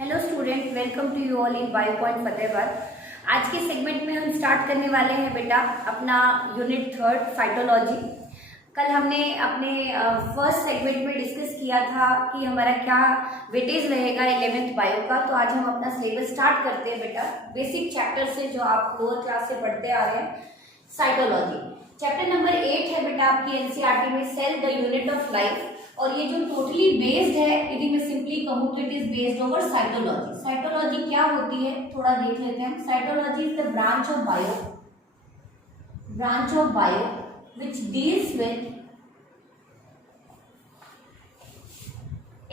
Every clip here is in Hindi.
Hello students, welcome to you all in Bio Point Fatehabad. आज के सेगमेंट में हम स्टार्ट करने वाले हैं बेटा अपना यूनिट 3 फाइटोलॉजी। कल हमने अपने फर्स्ट सेगमेंट में डिस्कस किया था कि हमारा क्या वेटेज रहेगा 11th बायो का। तो आज हम अपना सिलेबस स्टार्ट करते हैं बेटा बेसिक चैप्टर से जो आप लोअर क्लास से पढ़ते आ रहे हैं, साइटोलॉजी। चैप्टर नंबर 8 है बेटा आपकी एनसीईआरटी में, cell the unit of life. और ये जो टोटली बेस्ड है, यदि मैं सिंपली कहूँ तो it is based over cytology. Cytology क्या होती है थोड़ा देख लेते हैं। Cytology is the branch of bio which deals with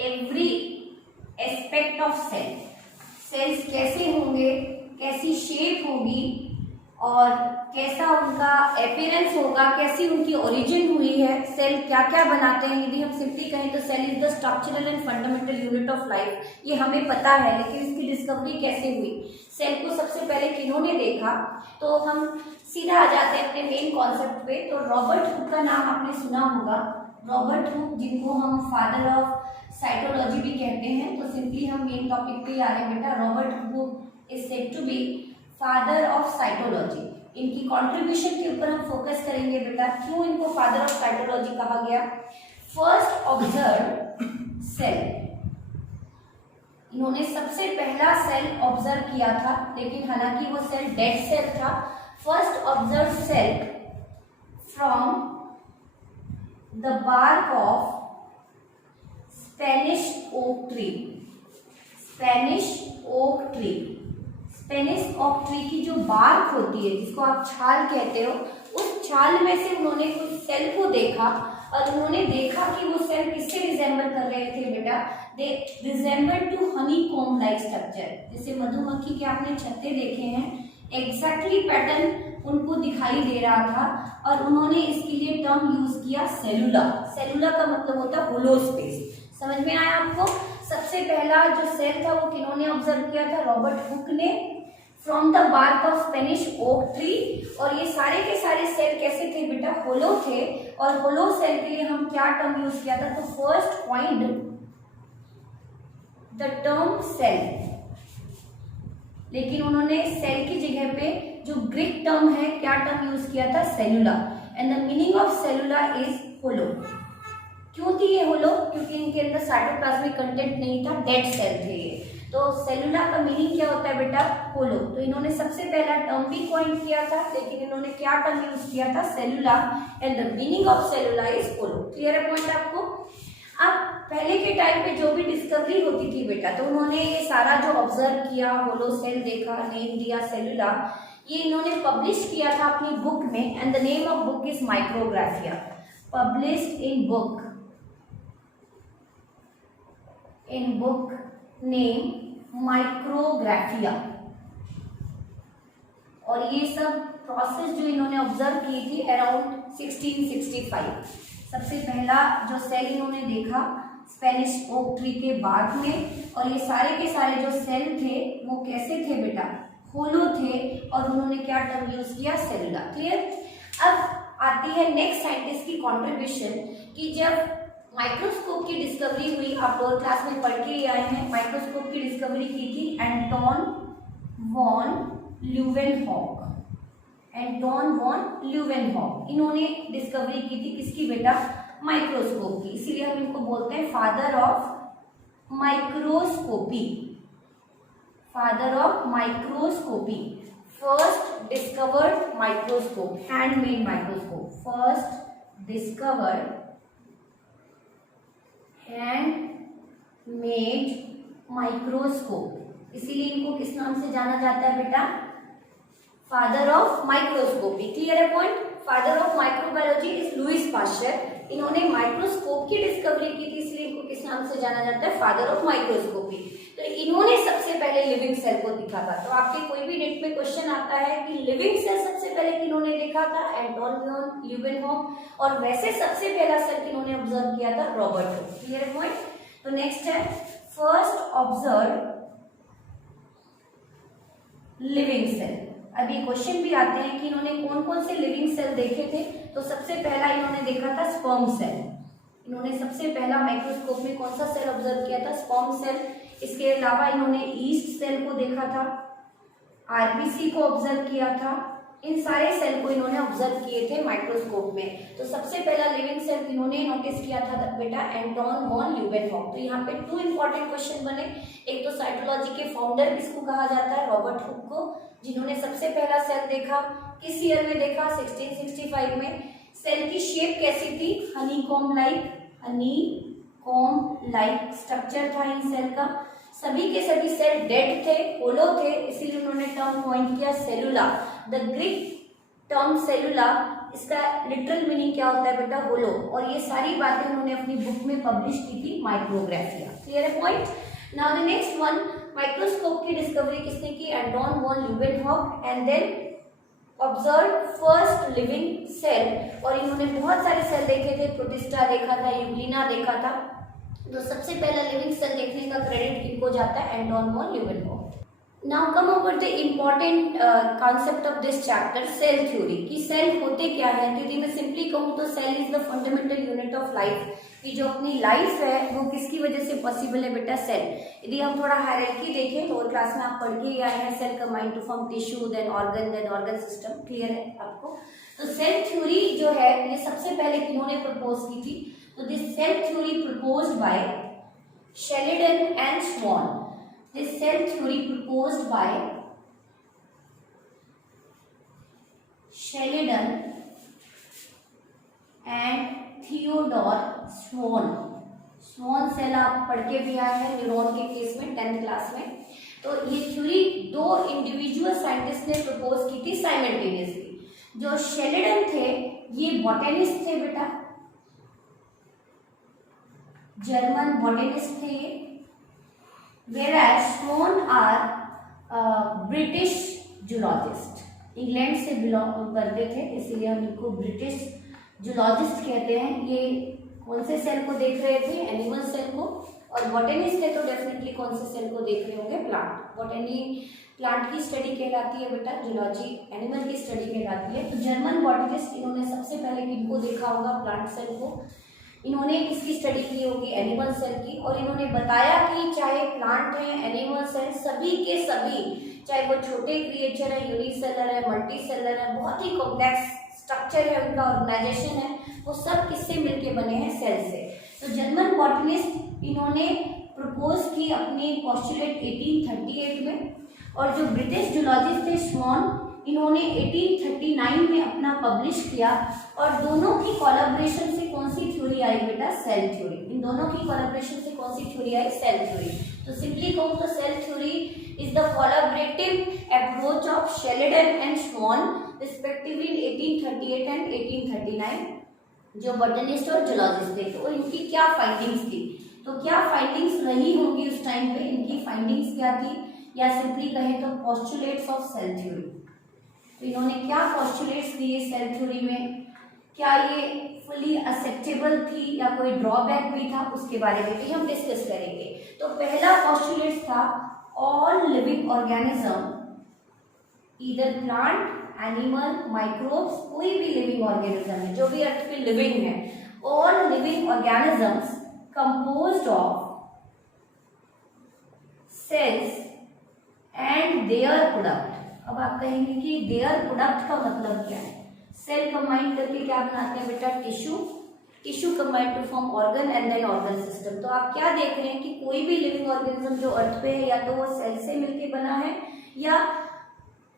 every aspect of cell। Cells कैसे होंगे, कैसी शेप होगी और कैसा उनका अपीयरेंस होगा, कैसी उनकी ओरिजिन हुई है, सेल क्या क्या बनाते हैं। यदि हम सिंपली कहें तो cell is the structural and fundamental unit of life. ये हमें पता है, लेकिन इसकी डिस्कवरी कैसे हुई, सेल को सबसे पहले किन्होंने देखा, तो हम सीधा आ जाते हैं अपने मेन कॉन्सेप्ट पे। तो रॉबर्ट हुक का नाम आपने सुना होगा। रॉबर्ट हुक, जिनको हम फादर ऑफ साइटोलॉजी भी कहते हैं। तो सिंपली हम मेन टॉपिक पे आ रहे हैं बेटा। Robert Hooke is said to be father of cytology. इनकी कंट्रीब्यूशन के ऊपर हम फोकस करेंगे बेटा। क्यों इनको फादर ऑफ साइटोलॉजी कहा गया? फर्स्ट ऑब्जर्व सेल, इन्होंने सबसे पहला सेल ऑब्जर्व किया था, लेकिन हालांकि वो सेल डेड सेल था। First observe cell from the bark of Spanish oak tree. Spanish oak tree, Spanish oak tree की जो बार्क होती है, जिसको आप छाल कहते हो, उस छाल में से उन्होंने कुछ सेल को देखा और उन्होंने देखा कि वो सेल किससे रिजेंबल कर रहे थे बेटा? They resemble to honeycomb like structure. जैसे मधुमक्खी के आपने छत्ते देखे हैं, एग्जैक्टली पैटर्न उनको दिखाई दे रहा था। और उन्होंने इसके लिए टर्म यूज किया सेलुला। सेलुला का मतलब होता है होलो स्पेस। समझ में आया आपको? सबसे पहला जो सेल था वो किन्होंने ऑब्जर्व किया था? रॉबर्ट हुक ने, from the bark of Spanish oak tree. और ये सारे के सारे सेल कैसे थे बेटा? होलो थे। और होलो सेल के लिए हम क्या टर्म यूज किया था? तो first point the term cell, लेकिन उन्होंने सेल की जगह पे जो ग्रीक टर्म है, क्या टर्म यूज किया था? Cellula. And the meaning of cellula is hollow. क्यों थी ये होलो? क्योंकि इनके अंदर साइटोप्लाज्मिक कंटेंट नहीं था, डेड सेल थे ये। तो सेलुला का मीनिंग क्या होता है बेटा? होलो। तो इन्होंने सबसे पहला टर्म भी कॉइन किया था, लेकिन इन्होंने क्या टर्म यूज किया था? Cellula. And the meaning of cellula is hollow. Clear है पॉइंट आपको? अब पहले के टाइम पे जो भी डिस्कवरी होती थी बेटा, तो उन्होंने ये सारा जो ऑब्जर्व किया, होलो सेल देखा, नेम दिया सेलुला, ये इन्होंने पब्लिश किया था अपनी बुक में। And the name of book is Micrographia, published in book name Micrographia. और ये सब प्रोसेस जो इन्होंने ऑब्जर्व की थी अराउंड 1665। सबसे पहला जो सेल इन्होंने देखा स्पेनिश ओक ट्री के बार्क में। और ये सारे के सारे जो सेल थे वो कैसे थे बेटा? होलो थे। और उन्होंने क्या टर्म यूज किया? सेलुला। क्लियर? अब आती है नेक्स्ट साइंटिस्ट की कॉन्ट्रीब्यूशन कि जब माइक्रोस्कोप की डिस्कवरी हुई, आप लोअर क्लास में पढ़ के आए हैं, माइक्रोस्कोप की डिस्कवरी की थी Anton van Leeuwenhoek. Anton van Leeuwenhoek, इन्होंने डिस्कवरी की थी किसकी बेटा? माइक्रोस्कोप की। इसीलिए हम इनको बोलते हैं father of microscopy. Father of microscopy, first discovered microscope, handmade microscope, first discovered handmade microscope. इसीलिए इनको किस नाम से जाना जाता है बेटा? Father of microscopy. क्लियर है point? Father of microbiology is Louis Pasteur. इन्होंने माइक्रोस्कोप की डिस्कवरी की थी, इसलिए इनको किस नाम से जाना जाता है? Father of microscopy. तो इन्होंने सबसे पहले लिविंग सेल को दिखा था। तो आपके कोई भी डेट में क्वेश्चन आता है कि लिविंग सेल सबसे पहले किन्होंने देखा था? Anton van Leeuwenhoek. और वैसे सबसे पहला सेल किन्होंने ऑब्जर्व किया था? Robert hook. क्लियर है पॉइंट? तो नेक्स्ट है फर्स्ट ऑब्जर्व लिविंग सेल। अभी क्वेश्चन भी आते हैं कि इन्होंने कौन कौन से लिविंग सेल देखे थे। तो सबसे पहला इन्होंने देखा था स्पर्म सेल। इन्होंने सबसे पहला माइक्रोस्कोप में कौन सा सेल ऑब्जर्व किया था? Sperm cell. इसके अलावा इन्होंने ईस्ट सेल को देखा था, आरबीसी को ऑब्जर्व किया था, इन सारे सेल को इन्होंने ऑब्जर्व किए थे माइक्रोस्कोप में। तो सबसे पहला लिविंग सेल इन्होंने नोटिस किया था बेटा एंटोन वॉन ल्यूवेनहॉक। तो यहाँ पे 2 इंपॉर्टेंट क्वेश्चन बने। एक तो साइटोलॉजी के फाउंडर किसको कहा जाता है, रॉबर्ट हुक को, जिन्होंने सबसे पहला सेल देखा। किस ईयर में देखा, 1665 में। सेल की शेप कैसी थी, हनीकॉम्ब लाइक स्ट्रक्चर था इन सेल का। सभी के सभी सेल डेड थे, होलो थे, इसीलिए उन्होंने टर्म कॉइन किया सेलुला। द ग्रीक टर्म सेलुला, इसका लिटरल मीनिंग क्या होता है बेटा, होलो। और ये सारी बातें उन्होंने अपनी बुक में पब्लिश की थी, माइक्रोग्राफिया। क्लियर है point. Now the next one, microscope की डिस्कवरी किसने की, Anton van Leeuwenhoek, and then observe first living cell. और इन्होंने बहुत सारे सेल देखे थे, प्रोटिस्टा देखा था, यूग्लिना देखा था। तो सबसे पहला लिविंग सेल देखने का क्रेडिट किनको जाता है, Anton van Leeuwenhoek. Now come over the important concept of this chapter, cell theory. कि सेल होते क्या है, यदि मैं सिंपली कहूँ तो cell is the fundamental unit of life. कि जो अपनी लाइफ है वो किसकी वजह से पॉसिबल है बेटा, सेल। यदि हम थोड़ा हायरार्की देखें, लोअर क्लास में आप पढ़ के ही आए हैं, cell combine to form tissue, then organ system. Clear है आपको। तो सेल थ्योरी जो है ये सबसे पहले किन्होंने प्रपोज की थी, तो this cell theory proposed by Sheridan and Schwann. This cell theory proposed by Sheridan and Theodore Swan। Schwann cell आप पढ़ के भी आए हैं न्यूरॉन के केस में 10th क्लास में। तो ये थ्योरी 2 इंडिविजुअल साइंटिस्ट ने प्रपोज की थी साइमल्टेनियसली। जो शेरिडन थे ये बॉटेनिस्ट थे बेटा, जर्मन बॉटेनिस्ट थे ये। Whereas Swan are British zoologist, England से बिलोंग करते थे, इसीलिए हम इनको ब्रिटिश जूलॉजिस्ट कहते हैं। ये कौन से सेल को देख रहे थे, एनिमल सेल को। और बॉटेनिस्ट थे तो डेफिनेटली कौन से सेल को देख रहे होंगे, प्लांट। बॉटेनी प्लांट की स्टडी कहलाती है बेटा, जूलॉजी एनिमल की स्टडी कहलाती है। तो जर्मन बॉटेनिस्ट इन्होंने सबसे पहले किनको देखा होगा, प्लांट सेल को। इन्होंने किसकी स्टडी की होगी, एनिमल सेल की। और इन्होंने बताया कि चाहे प्लांट है, एनिमल सेल, सभी के सभी, चाहे वो छोटे क्रिएचर है, यूनिसेलर है, मल्टी सेलर है, बहुत ही कॉम्प्लेक्स स्ट्रक्चर है उनका, ऑर्गेनाइजेशन है, वो सब किससे मिलके बने हैं, सेल से। तो जर्मन बॉटनिस्ट इन्होंने प्रपोज की अपनी पोस्टुलेट 1838 में। और जो ब्रिटिश जूलॉजिस्ट थे स्वॉन, इन्होंने 1839 में अपना पब्लिश किया। और दोनों की कोलैबोरेशन से कौन सी थ्योरी आई बेटा, सेल थ्योरी। इन दोनों की कोलैबोरेशन से कौन सी थ्योरी आई, सेल थ्योरी। तो सिंपली कहूँ तो cell theory is the collaborative approach of Sheridan and Schwann respectively in 1838 and 1839, जो बॉटनिस्ट और जूलॉजिस्ट थे। तो इनकी क्या फाइंडिंग्स थी, तो क्या फाइंडिंग्स रही होंगी उस टाइम पे, इनकी फाइंडिंग्स क्या थी, या सिंपली कहें तो पोस्टुलेट्स ऑफ सेल थ्योरी। तो इन्होंने क्या पोस्टुलेट्स दिए सेल थ्योरी में, क्या ये फुली एक्सेप्टेबल थी या कोई ड्रॉबैक भी था, उसके बारे में भी हम डिस्कस करेंगे। तो पहला पोस्टुलेट था all living organism, either plant, animal, microbes, कोई भी लिविंग ऑर्गेनिज्म है जो भी अर्थ पे लिविंग है, all living organisms composed of cells and their product. अब आप कहेंगे कि देयर प्रोडक्ट का मतलब क्या है, सेल कंबाइन करके क्या बनाते हैं बेटा, tissue combine to form organ and then organ system. तो आप क्या देख रहे हैं कि कोई भी लिविंग ऑर्गेनिज्म जो अर्थ पे है, या तो वो सेल से मिलके बना है, या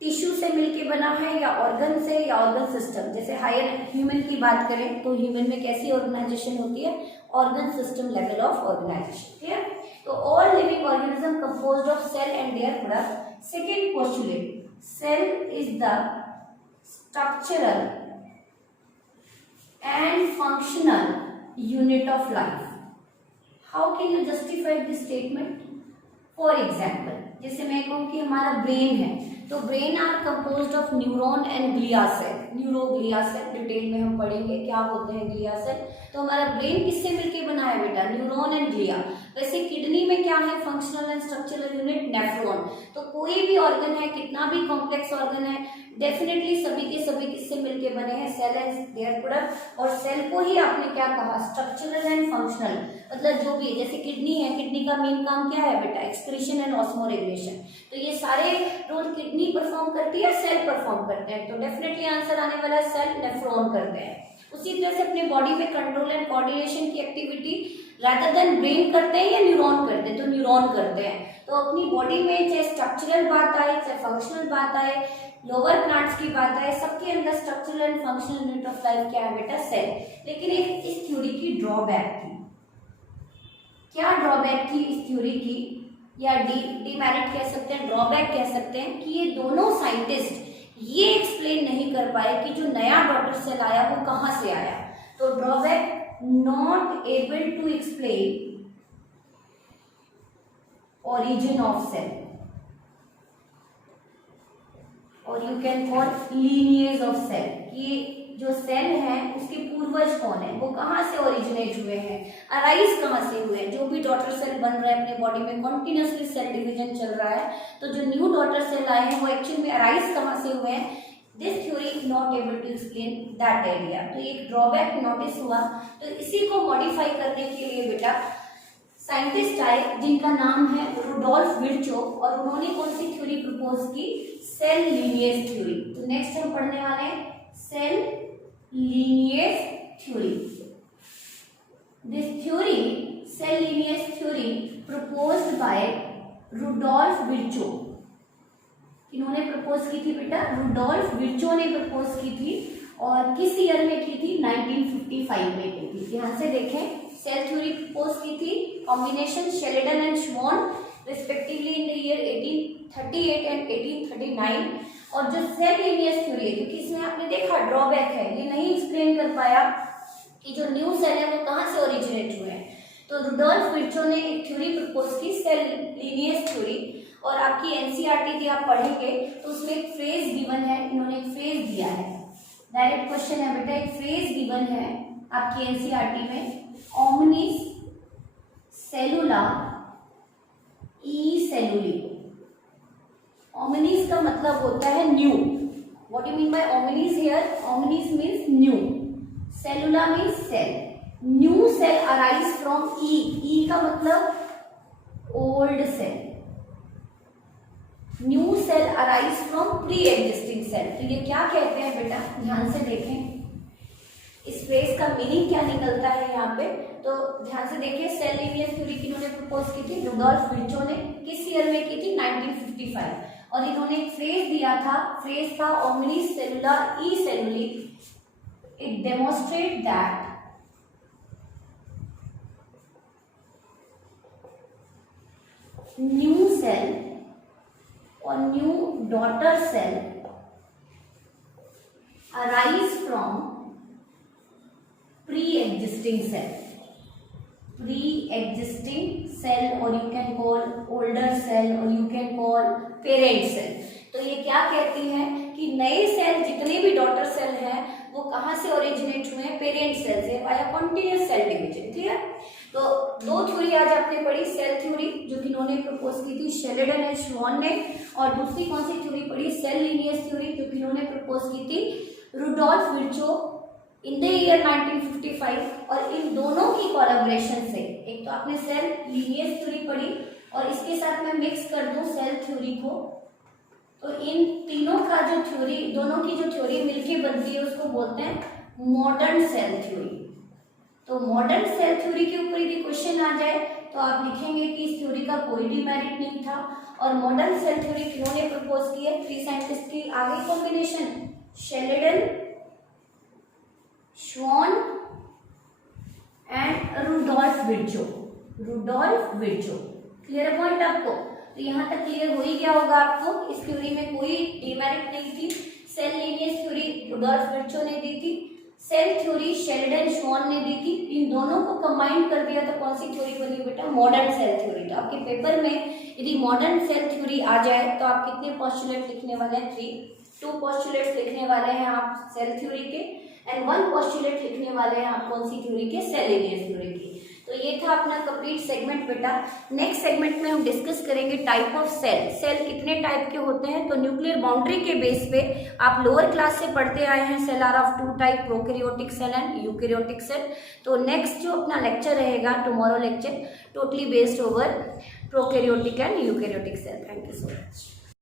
टिश्यू से मिलके बना है, या ऑर्गन से, या ऑर्गन सिस्टम। जैसे हायर ह्यूमन की बात करें तो ह्यूमन में कैसी ऑर्गेनाइजेशन होती है, organ system level of organisation. Clear. तो all living organism composed of cell and their product. Second postulate, cell is the structural and functional unit of life. How can you justify this statement? For example, जैसे मैं कहूँ कि हमारा ब्रेन है, तो brain are composed of neuron and glia cell, neuroglia cell. Detail में हम पढ़ेंगे क्या होते हैं ग्लिया सेल। तो हमारा ब्रेन किससे मिलके बना है बेटा, न्यूरॉन एंड ग्लिया। वैसे किडनी में क्या है functional and structural unit? Nephron. तो कोई भी ऑर्गन है, कितना भी कॉम्प्लेक्स ऑर्गन है, डेफिनेटली सभी के सभी किससे मिलके बने हैं? Cell and their product. और सेल को ही आपने क्या कहा? Structural and functional. मतलब जो भी, जैसे किडनी है, किडनी का मेन काम क्या है बेटा? Excretion and osmoregulation. तो ये सारे रोल किडनी परफॉर्म करती है, सेल परफॉर्म करते हैं। तो डेफिनेटली आंसर आने वाला सेल नेफ्रॉन करते हैं। उसी तरह से अपने बॉडी में कंट्रोल एंड कोऑर्डिनेशन की एक्टिविटी रादर देन ब्रेन करते हैं या न्यूरॉन करते हैं? तो न्यूरॉन करते हैं। तो अपनी बॉडी में चाहे स्ट्रक्चरल बात आए, चाहे फंक्शनल बात आए, लोअर प्लांट्स की बात आए, सबके अंदर structural and functional unit of life क्या है बेटा? सेल। लेकिन एक इस थ्योरी की ड्रॉबैक थी। क्या ड्रॉबैक थी इस थ्योरी की, या डीमेरिट कह सकते हैं, ड्रॉबैक कह सकते हैं, कि ये दोनों साइंटिस्ट ये एक्सप्लेन नहीं कर पाए कि जो नया डॉटर सेल आया वो कहां से आया। तो drawback, not able to explain origin of cell, और you can call lineage of cell, कि जो सेल है उसके पूर्वज कौन है, वो कहाँ से ओरिजिनेट हुए हैं, अराइज कहाँ से हुए हैं। जो भी डॉटर सेल बन रहा है अपने बॉडी में, कॉन्टिन्यूसली सेल डिवीजन चल रहा है, तो जो न्यू डॉटर सेल आए हैं वो एक्चुअली में अराइज कहाँ से हुए हैं। This theory is not able to explain that area. तो एक ड्रॉबैक नोटिस हुआ। तो इसी को मॉडिफाई करने के लिए बेटा साइंटिस्ट आए जिनका नाम है रुडोल्फ विर्चो, और उन्होंने कौन सी थ्योरी प्रपोज की? Cell lineage theory. तो नेक्स्ट हम पढ़ने वाले हैं cell lineage theory. This theory, cell lineage theory proposed by Rudolf Virchow. इन्होंने प्रपोज की थी बेटा? रुडोल्फ विर्चो ने प्रपोज की थी। और किस ईयर में की थी? 1955 में की थी। ध्यान से देखें, सेल थ्योरी प्रपोज की थी कॉम्बिनेशन शेल्डन एंड श्वान respectively in the year 1838 and 1839। और जो सेल लीनिएज थ्योरी है, क्योंकि इसमें आपने देखा ड्रॉबैक है, ये नहीं एक्सप्लेन कर पाया कि जो न्यू सेल है वो कहाँ से ओरिजिनेट हुए हैं। तो रुडोल्फ विर्चो ने एक थ्योरी प्रपोज की, सेल लीनिएज थ्योरी। और आपकी एनसीईआरटी थी, आप पढ़ेंगे तो उसमें एक फ्रेज गिवन है, इन्होंने एक फ्रेज दिया है, डायरेक्ट क्वेश्चन है बेटा। एक फ्रेज गिवन है आपकी एनसीईआरटी में, ओमनिस सेलुला ई सेलुली। ओमनिस का मतलब होता है new. What you mean by omnis here? Omnis means new, cellula means cell. New cell arise from e. E का मतलब old cell. New cell arise from pre existing cell. तो ये क्या कहते हैं बेटा? ध्यान से देखें, इस फ्रेज का मीनिंग क्या निकलता है यहाँ पे। तो ध्यान से देखिए, सेल लीनिएज थ्योरी किन्होंने प्रपोज की थी? रुडोल्फ विर्चो ने। किस ईयर में की थी? 1955। और इन्होंने एक फ्रेज दिया था, फ्रेज था omnis cellula e cellulae. It demonstrate that new cell और new daughter cell arise from pre existing cell. Pre existing cell, और you can call older cell, और you can call parent cell. तो ये क्या कहती है कि नए सेल जितने भी डॉटर सेल हैं वो कहाँ से ओरिजिनेट हुए हैं? पेरेंट सेल से, via continuous cell division. Clear? तो दो थ्योरी आज आपने पढ़ी, सेल थ्योरी जो कि इन्होंने प्रपोज की थी शेल्डन एंड श्वान ने, और दूसरी कौन सी थ्योरी पढ़ी? सेल लीनिएज थ्योरी जो कि इन्होंने प्रपोज की थी Rudolf Virchow in the year 1955। और इन दोनों की कोलैबोरेशन से, एक तो आपने सेल लीनिएज थ्योरी पढ़ी और इसके साथ मैं मिक्स कर दूं सेल थ्योरी को, तो इन तीनों का जो थ्योरी, दोनों की जो थ्योरी मिलके बनती है उसको बोलते हैं मॉडर्न सेल थ्योरी। तो मॉडर्न सेल थ्योरी के ऊपर यदि क्वेश्चन आ जाए तो आप लिखेंगे कि इस थ्योरी का कोई डिमेरिट नहीं था। और मॉडर्न सेल थ्योरी किन्होंने प्रपोज की है? थ्री साइंटिस्ट की आगे combination, Schleiden, Schwann and Rudolf Virchow. Rudolf Virchow, clear point आपको? तो यहाँ तक क्लियर हो ही गया होगा आपको, इस थ्योरी में कोई डिमेरिट नहीं थी। Cell lineage theory Rudolf Virchow ने दी थी, सेल थ्योरी शेल्डन श्वान ने दी थी। इन दोनों को कंबाइन कर दिया तो कौन सी थ्योरी बनी बेटा? Modern cell theory. तो आपके पेपर में यदि मॉडर्न सेल थ्योरी आ जाए तो आप कितने पोस्टुलेट लिखने वाले हैं? 2 पोस्टुलेट्स लिखने वाले हैं आप सेल थ्योरी के, एंड 1 पोस्टुलेट लिखने वाले हैं आप कौन सी थ्योरी के? सेल लीनिएज थ्योरी की। तो ये था अपना कंप्लीट सेगमेंट बेटा। नेक्स्ट सेगमेंट में हम डिस्कस करेंगे टाइप ऑफ सेल। सेल कितने टाइप के होते हैं, तो न्यूक्लियर बाउंड्री के बेस पे आप लोअर क्लास से पढ़ते आए हैं, cell are of 2 type, prokaryotic cell and eukaryotic cell. तो नेक्स्ट जो अपना लेक्चर रहेगा, tomorrow lecture, totally based over prokaryotic and eukaryotic cell. Thank you so much.